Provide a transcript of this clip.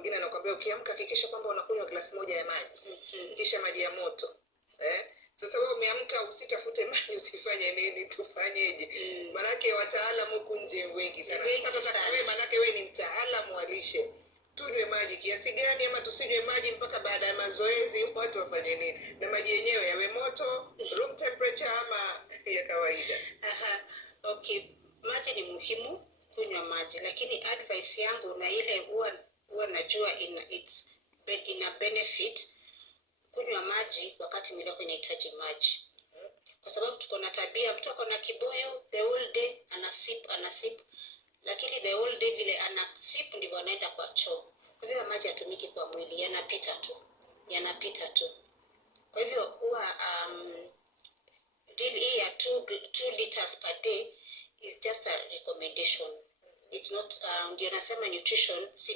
mwingine anakuambia ukiamka hakikisha kwamba unakunywa glasi moja ya maji. Kisha maji ya moto. Sasa wewe umeamka usitafute maji usifanye nini tufanyeje? Manake wataalamu huku nje wengi sana. Sasa wewe manake wewe ni mtaalamu wa lishe. Tunywe maji kiasi gani ama tusinywe maji mpaka baada ya mazoezi watu wafanye nini? Na maji yenyewe yawe moto, room temperature ama ya kawaida? Okay, maji ni muhimu kunywa maji, lakini advice yangu na ile huwa najua ina benefit kunywa maji wakati mwili wako inahitaji maji. Kwa sababu tuko na tabia mtu ako na kibuyu the whole day anasip, lakini the whole day vile anasip ndivyo anaenda kwa choo. Kwa hivyo maji yatumiki kwa mwili, yanapita tu. Kwa hivyo huwa hii ya 2 liters per day is just a recommendation. It's not ndio nasema nutrition si